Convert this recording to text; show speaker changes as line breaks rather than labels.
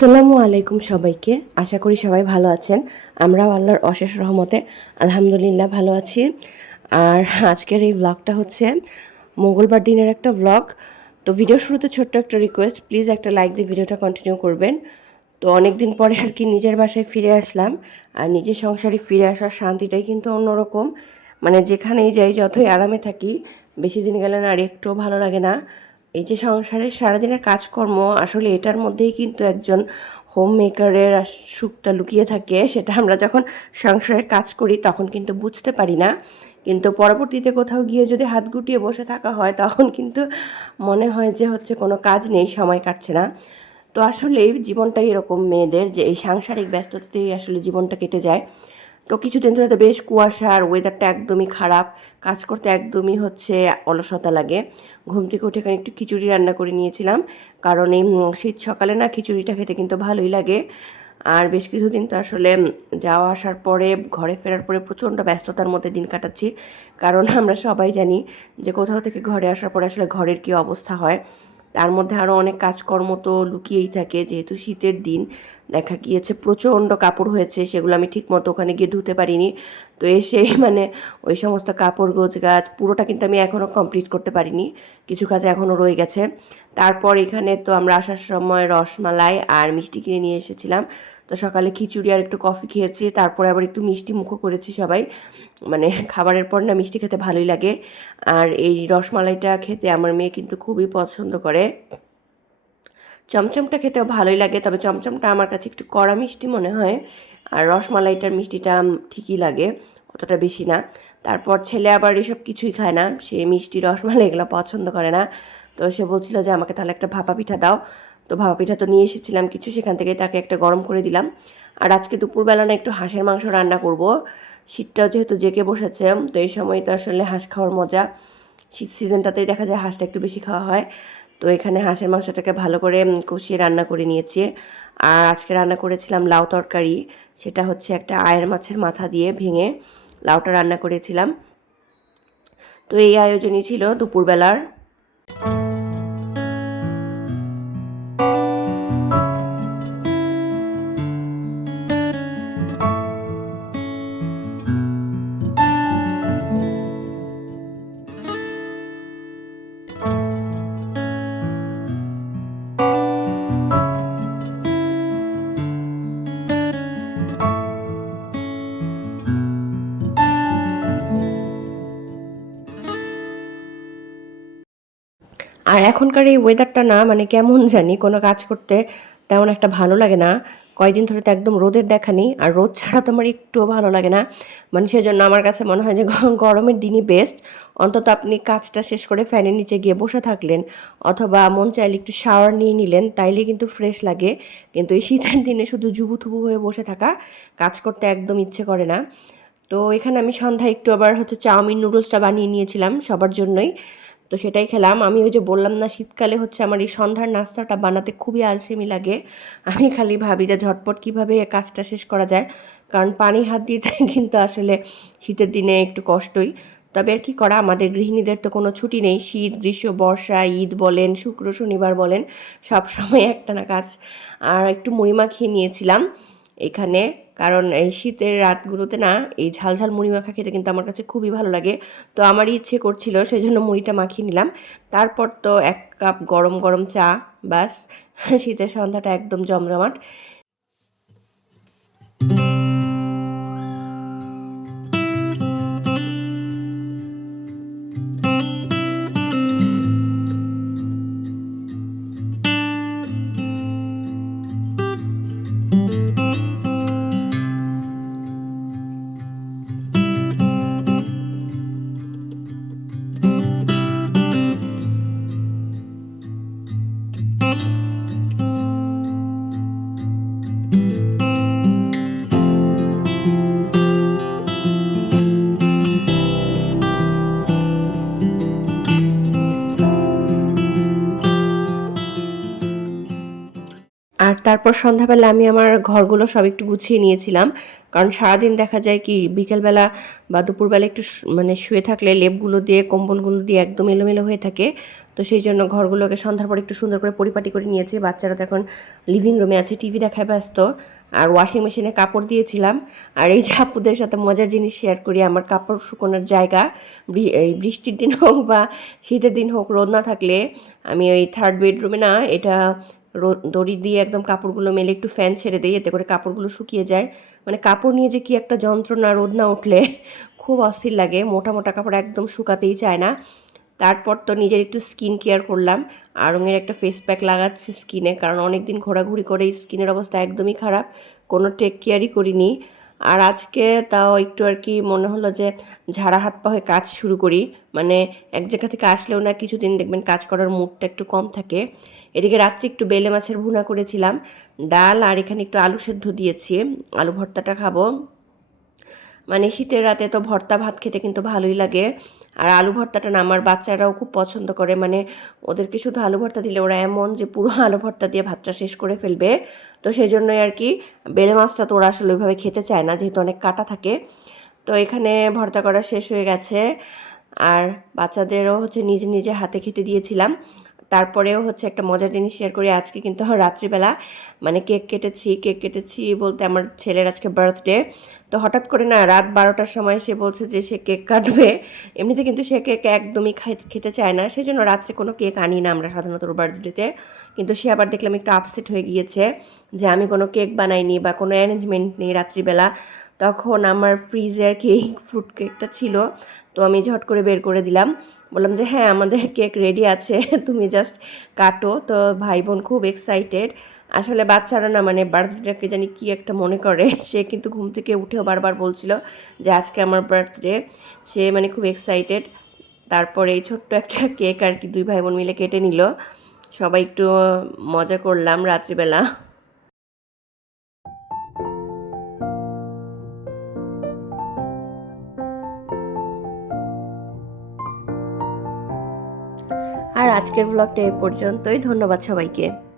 আসসালামু আলাইকুম সবাইকে। আশা করি সবাই ভালো আছেন। আমরাও আল্লাহর অশেষ রহমতে আলহামদুলিল্লাহ ভালো আছি। আর আজকের এই ব্লগটা হচ্ছে মঙ্গলবার দিনের একটা ব্লগ তো ভিডিও শুরুতে ছোট্ট একটা রিকোয়েস্ট প্লিজ একটা লাইক দিয়ে ভিডিওটা কন্টিনিউ করবেন। তো অনেক দিন পরে আর কি নিজের বাসায় ফিরে আসলাম। আর নিজের সংসারে ফিরে আসার শান্তিটাই কিন্তু অন্যরকম। মানে যেখানেই যাই, যতই আরামে থাকি, বেশি দিন গেলে না আর একটুও ভালো লাগে না। এই যে সংসারের সারাদিনের কাজকর্ম, আসলে এটার মধ্যেই কিন্তু একজন হোম মেকারের সুখটা লুকিয়ে থাকে। সেটা আমরা যখন সংসারে কাজ করি তখন কিন্তু বুঝতে পারি না। কিন্তু পরবর্তীতে কোথাও গিয়ে যদি হাত গুটিয়ে বসে থাকা হয়, তখন কিন্তু মনে হয় যে হচ্ছে কোনো কাজ নেই, সময় কাটছে না। তো আসলে জীবনটাই এরকম মেয়েদের যে এই সাংসারিক ব্যস্ততাতেই আসলে জীবনটা কেটে যায়। তো কিছুদিন ধরে তো বেশ কুয়াশা আর ওয়েদারটা একদমই খারাপ। কাজ করতে একদমই হচ্ছে অলসতা লাগে। ঘুম থেকে উঠে এখানে একটু খিচুড়ি রান্না করে নিয়েছিলাম। কারণ এই শীত সকালে না খিচুড়িটা খেতে কিন্তু ভালোই লাগে। আর বেশ কিছুদিন তো আসলে যাওয়া আসার পরে, ঘরে ফেরার পরে প্রচণ্ড ব্যস্ততার মধ্যে দিন কাটাচ্ছি। কারণ আমরা সবাই জানি যে কোথাও থেকে ঘরে আসার পরে আসলে ঘরের কী অবস্থা হয়। তার মধ্যে আরও অনেক কাজকর্ম তো লুকিয়েই থাকে, যেহেতু শীতের দিন। দেখা গিয়েছে প্রচণ্ড কাপড় হয়েছে, সেগুলো আমি ঠিক মতো ওখানে গিয়ে ধুতে পারিনি। তো এসে মানে ওই সমস্ত কাপড় গোছ গাছ পুরোটা কিন্তু আমি এখনও কমপ্লিট করতে পারিনি। কিছু কাজ এখনও রয়ে গেছে। তারপর এখানে তো আমরা আসার সময় রসমালাই আর মিষ্টি কিনে নিয়ে এসেছিলাম। তো সকালে খিচুড়ি আর একটু কফি খেয়েছি, তারপরে আবার একটু মিষ্টি মুখো করেছি সবাই। মানে খাবারের পর না মিষ্টি খেতে ভালোই লাগে। আর এই রসমালাইটা খেতে আমার মেয়ে কিন্তু খুবই পছন্দ করে। চমচমটা খেতেও ভালোই লাগে, তবে চমচমটা আমার কাছে একটু কড়া মিষ্টি মনে হয়। আর রসমালাইটার মিষ্টিটা ঠিকই লাগে, অতটা বেশি না। তারপর ছেলে আবার এসব কিছুই খায় না, সে মিষ্টি রসমালাই এগুলো পছন্দ করে না। তো সে বলছিল যে, আমাকে তাহলে একটা ভাপা পিঠা দাও। তো ভাপা পিঠা তো নিয়ে এসেছিলাম কিছু, সেখান থেকে তাকে একটা গরম করে দিলাম। আর আজকে দুপুরবেলা না একটু হাঁসের মাংস রান্না করব। শীতটাও যেহেতু জেকে বসেছে, তো এই সময় তো আসলে হাঁস খাওয়ার মজা। শীত সিজনটাতেই দেখা যায় হাঁসটা একটু বেশি খাওয়া হয়। তো এখানে হাঁসের মাংসটাকে ভালো করে কষিয়ে রান্না করে নিয়েছি। আর আজকে রান্না করেছিলাম লাউ তরকারি। সেটা হচ্ছে একটা আয়ের মাছের মাথা দিয়ে ভেঙে লাউটা রান্না করেছিলাম। তো এই আয়োজনই ছিল দুপুরবেলার। আর এখনকার এই ওয়েদারটা না মানে কেমন জানি কোনো কাজ করতে তেমন একটা ভালো লাগে না। কয়েকদিন ধরে তো একদম রোদের দেখা নেই, আর রোদ ছাড়া তো আমার একটুও ভালো লাগে না। মানে সেজন্য আমার কাছে মনে হয় যে গরমের দিনই বেস্ট অন্তত আপনি কাজটা শেষ করে ফ্যানের নিচে গিয়ে বসে থাকলেন, অথবা মন চাইলে একটু শাওয়ার নিয়ে নিলেন তাইলে কিন্তু ফ্রেশ লাগে। কিন্তু এই শীতের দিনে শুধু জুবু থুবু হয়ে বসে থাকা, কাজ করতে একদম ইচ্ছে করে না। তো এখানে আমি সন্ধ্যায় একটু আবার হচ্ছে চাউমিন নুডলসটা বানিয়ে নিয়েছিলাম সবার জন্যই। তো সেটাই খেলাম। আমি ওই যে বললাম না, শীতকালে হচ্ছে আমার এই সন্ধ্যার নাস্তাটা বানাতে খুবই আলসেমি লাগে। আমি খালি ভাবি যে ঝটপট কীভাবে কাজটা শেষ করা যায়। কারণ পানি হাত দিতে কিন্তু আসলে শীতের দিনে একটু কষ্টই। তবে আর কি করা, আমাদের গৃহিণীদের তো কোনো ছুটি নেই। শীত, গ্রীষ্ম, বর্ষা, ঈদ বলেন, শুক্র, শনিবার বলেন সব সময় একটা না কাজ। আর একটু মুড়ি মাখিয়ে নিয়েছিলাম। এখানে। কারণ এই শীতের রাতগুলোতে না, এই ঝালঝাল ঝাল মুড়ি মাখা খেতে কিন্তু আমার কাছে খুবই ভালো লাগে। তো আমারই ইচ্ছে করছিল সেই জন্য মুড়িটা মাখিয়ে নিলাম। তারপর তো এক কাপ গরম গরম চা বাস শীতের সন্ধ্যাটা একদম জমজমাট। তারপর সন্ধ্যাবেলা আমি আমার ঘরগুলো সব একটু গুছিয়ে নিয়েছিলাম। কারণ সারাদিন দেখা যায় কি, বিকেলবেলা বা দুপুরবেলা একটু মানে শুয়ে থাকলে লেপগুলো দিয়ে, কম্বলগুলো দিয়ে একদম এলোমেলো হয়ে থাকে। তো সেই জন্য ঘরগুলোকে সন্ধ্যার পর একটু সুন্দর করে পরিপাটি করে নিয়েছি। বাচ্চারা তো এখন লিভিং রুমে আছে টিভি দেখায় ব্যস্ত। আর ওয়াশিং মেশিনে কাপড় দিয়েছিলাম। আর এই যে আপুদের সাথে মজার জিনিস শেয়ার করি, আমার কাপড় শুকোনোর জায়গা এই বৃষ্টির দিন হোক বা শীতের দিন হোক, রোদ না থাকলে আমি ওই থার্ড বেডরুমে না, এটা দড়ি দিয়ে একদম কাপড়গুলো মেলে একটু ফ্যান ছেড়ে দিই, এতে করে কাপড়গুলো শুকিয়ে যায়। মানে কাপড় নিয়ে যে কি একটা যন্ত্রণা, রোদ না উঠলে খুব অস্থির লাগে। মোটা মোটা কাপড় একদম শুকাতেই চায় না। তারপর তো নিজের একটু স্কিন কেয়ার করলাম। আরঙের একটা ফেস প্যাক লাগাচ্ছি স্কিনে কারণ অনেক দিন ঘোরাঘুরি করে স্কিনের অবস্থা একদমই খারাপ। কোনো টেক কেয়ারই করিনি। আর আজকে তাও একটু আর কি মনে হলো যে ঝাড়া হাত পা হয়ে কাজ শুরু করি। মানে এক জায়গা থেকে আসলেও না কিছুদিন দেখবেন কাজ করার মুডটা একটু কম থাকে। এদিকে রাত্রে একটু বেলে মাছের ভুনা করেছিলাম। ডাল আর এখানে একটু আলু সেদ্ধ দিয়েছি। আলু ভর্তাটা খাব। মানে শীতের রাতে তো ভর্তা ভাত খেতে কিন্তু ভালোই লাগে। আর আলু ভর্তাটা না আমার বাচ্চারাও খুব পছন্দ করে। মানে ওদেরকে শুধু আলু ভর্তা দিলে ওরা এমন যে পুরো আলু ভর্তা দিয়ে ভাতটা শেষ করে ফেলবে। তো সেই জন্যই আর কি বেলে মাছটা তো ওরা আসলে ওইভাবে খেতে চায় না, যেহেতু অনেক কাটা থাকে। তো এখানে ভর্তা করা শেষ হয়ে গেছে। আর বাচ্চাদেরও হচ্ছে নিজে নিজে হাতে খেতে দিয়েছিলাম। তারপরেও হচ্ছে একটা মজার জিনিস শেয়ার করি। আজকে কিন্তু রাত্রিবেলা মানে কেক কেটেছি কেক কেটেছি বলতে আমার ছেলের আজকে বার্থডে তো হঠাৎ করে না রাত বারোটার সময় সে বলছে যে সে কেক কাটবে। এমনিতে কিন্তু সে কেক একদমই খাই- খেতে চায় না। সেই জন্য রাত্রে কোনো কেক আনি না আমরা সাধারণত বার্থডেতে কিন্তু সে আবার দেখলাম একটু আপসেট হয়ে গিয়েছে যে আমি কোনো কেক বানাইনি বা কোনো অ্যারেঞ্জমেন্ট নেই রাত্রিবেলা। তখন আমার ফ্রিজে আর কি ফ্রুট কেকটা ছিল। তো আমি ঝট করে বের করে দিলাম। বললাম যে হ্যাঁ আমাদের কেক রেডি আছে, তুমি জাস্ট কাটো। তো ভাই বোন খুব এক্সাইটেড আসলে বাচ্চারা না মানে বার্থডেটাকে জানি কি একটা মনে করে। সে কিন্তু ঘুম থেকে উঠেও বারবার বলছিল যে, আজকে আমার বার্থডে। সে মানে খুব এক্সাইটেড তারপরে এই ছোট্ট একটা কেক আর কি দুই ভাই বোন মিলে কেটে নিল। সবাই একটু মজা করলাম রাত্রিবেলা। আজকের ব্লগটা এই পর্যন্তই। ধন্যবাদ সবাইকে।